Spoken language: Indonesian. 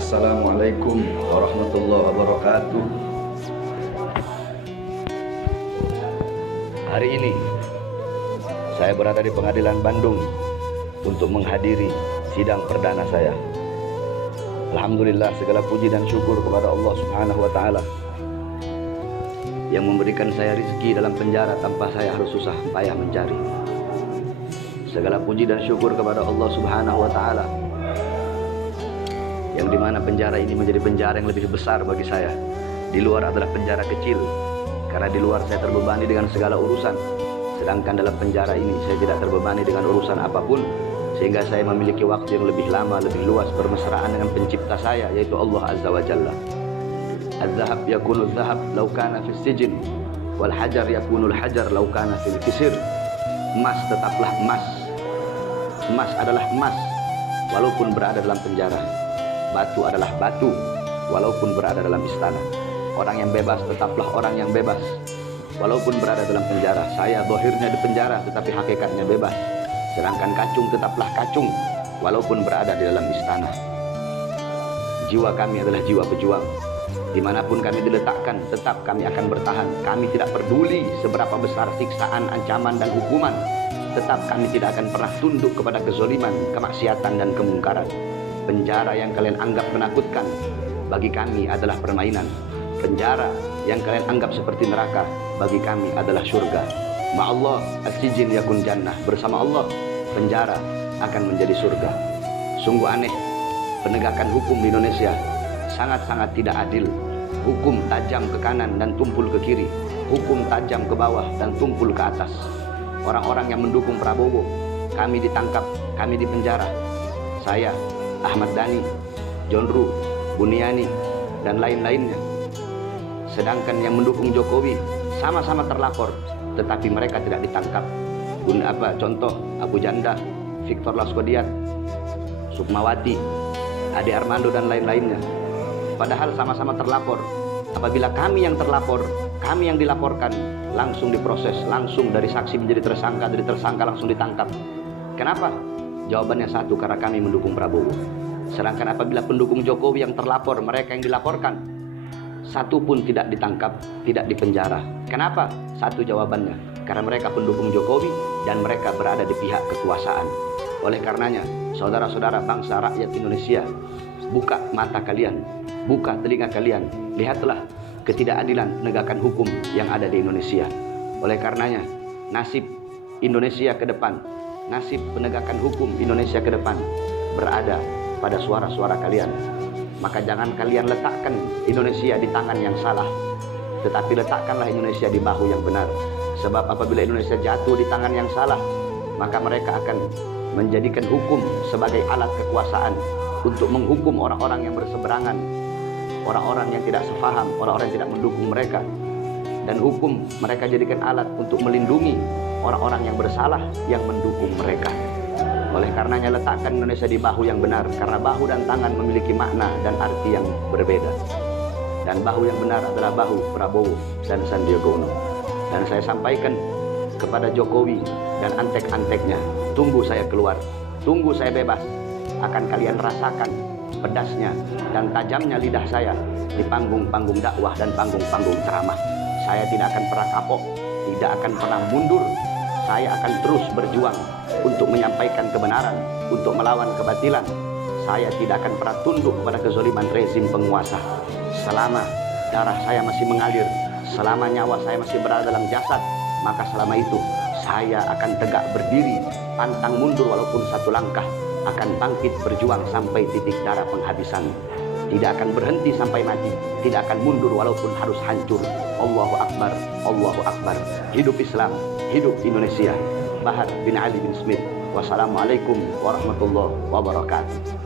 Assalamualaikum warahmatullahi wabarakatuh. Hari ini saya berada di Pengadilan Bandung untuk menghadiri sidang perdana saya. Alhamdulillah, segala puji dan syukur kepada Allah Subhanahu wa taala yang memberikan saya rezeki dalam penjara tanpa saya harus susah payah mencari. Segala puji dan syukur kepada Allah Subhanahu wa taala yang dimana penjara ini menjadi penjara yang lebih besar bagi saya. Di luar adalah penjara kecil, karena di luar saya terbebani dengan segala urusan, sedangkan dalam penjara ini saya tidak terbebani dengan urusan apapun, sehingga saya memiliki waktu yang lebih lama, lebih luas bermesraan dengan pencipta saya, yaitu Allah Azza wa Jalla. Az-zahab yakunu zahab law kana fis sijn, wal hajar yakunul hajar law kana fil kisir. Emas tetaplah emas, emas adalah emas walaupun berada dalam penjara. Batu adalah batu walaupun berada dalam istana. Orang yang bebas tetaplah orang yang bebas walaupun berada dalam penjara. Saya zahirnya di penjara tetapi hakikatnya bebas. Sedangkan kacung tetaplah kacung walaupun berada di dalam istana. Jiwa kami adalah jiwa pejuang. Dimanapun kami diletakkan, tetap kami akan bertahan. Kami tidak peduli seberapa besar siksaan, ancaman, dan hukuman. Tetap kami tidak akan pernah tunduk kepada kezoliman, kemaksiatan, dan kemungkaran. Penjara yang kalian anggap menakutkan bagi kami adalah permainan. Penjara yang kalian anggap seperti neraka bagi kami adalah surga. Ma'allah as-sijn yakun jannah. Bersama Allah, penjara akan menjadi surga. Sungguh aneh, penegakan hukum di Indonesia sangat-sangat tidak adil. Hukum tajam ke kanan dan tumpul ke kiri, hukum tajam ke bawah dan tumpul ke atas. Orang-orang yang mendukung Prabowo, kami ditangkap, kami dipenjara. Saya, Ahmad Dhani, John Ruh, Buniani, dan lain-lainnya. Sedangkan yang mendukung Jokowi sama-sama terlapor, tetapi mereka tidak ditangkap. Contoh Abu Janda, Victor Laskodiat, Sukmawati, Ade Armando, dan lain-lainnya. Padahal sama-sama terlapor. Apabila kami yang terlapor, kami yang dilaporkan, langsung diproses, langsung dari saksi menjadi tersangka, dari tersangka langsung ditangkap. Kenapa? Jawabannya satu, karena kami mendukung Prabowo. Sedangkan apabila pendukung Jokowi yang terlapor, mereka yang dilaporkan, satu pun tidak ditangkap, tidak dipenjara. Kenapa? Satu jawabannya, karena mereka pendukung Jokowi dan mereka berada di pihak kekuasaan. Oleh karenanya, saudara-saudara bangsa rakyat Indonesia, buka mata kalian, buka telinga kalian, lihatlah ketidakadilan penegakan hukum yang ada di Indonesia. Oleh karenanya, nasib Indonesia ke depan, nasib penegakan hukum Indonesia ke depan berada pada suara-suara kalian. Maka jangan kalian letakkan Indonesia di tangan yang salah, tetapi letakkanlah Indonesia di bahu yang benar. Sebab apabila Indonesia jatuh di tangan yang salah, maka mereka akan menjadikan hukum sebagai alat kekuasaan untuk menghukum orang-orang yang berseberangan, orang-orang yang tidak sefaham, orang-orang yang tidak mendukung mereka. Dan hukum mereka jadikan alat untuk melindungi orang-orang yang bersalah yang mendukung mereka. Oleh karenanya letakkan Indonesia di bahu yang benar, karena bahu dan tangan memiliki makna dan arti yang berbeda. Dan bahu yang benar adalah bahu Prabowo dan Sandiaga Uno. Dan saya sampaikan kepada Jokowi dan antek-anteknya, tunggu saya keluar, tunggu saya bebas, akan kalian rasakan pedasnya dan tajamnya lidah saya di panggung-panggung dakwah dan panggung-panggung ceramah. Saya tidak akan pernah kapok, tidak akan pernah mundur. Saya akan terus berjuang untuk menyampaikan kebenaran, untuk melawan kebatilan. Saya tidak akan pernah tunduk kepada kezaliman rezim penguasa. Selama darah saya masih mengalir, selama nyawa saya masih berada dalam jasad, maka selama itu saya akan tegak berdiri, pantang mundur walaupun satu langkah, akan bangkit berjuang sampai titik darah penghabisan. Tidak akan berhenti sampai mati, tidak akan mundur walaupun harus hancur. Allahu Akbar, Allahu Akbar. Hidup Islam, hidup Indonesia. Bahar bin Ali bin Smith. Wassalamualaikum warahmatullahi wabarakatuh.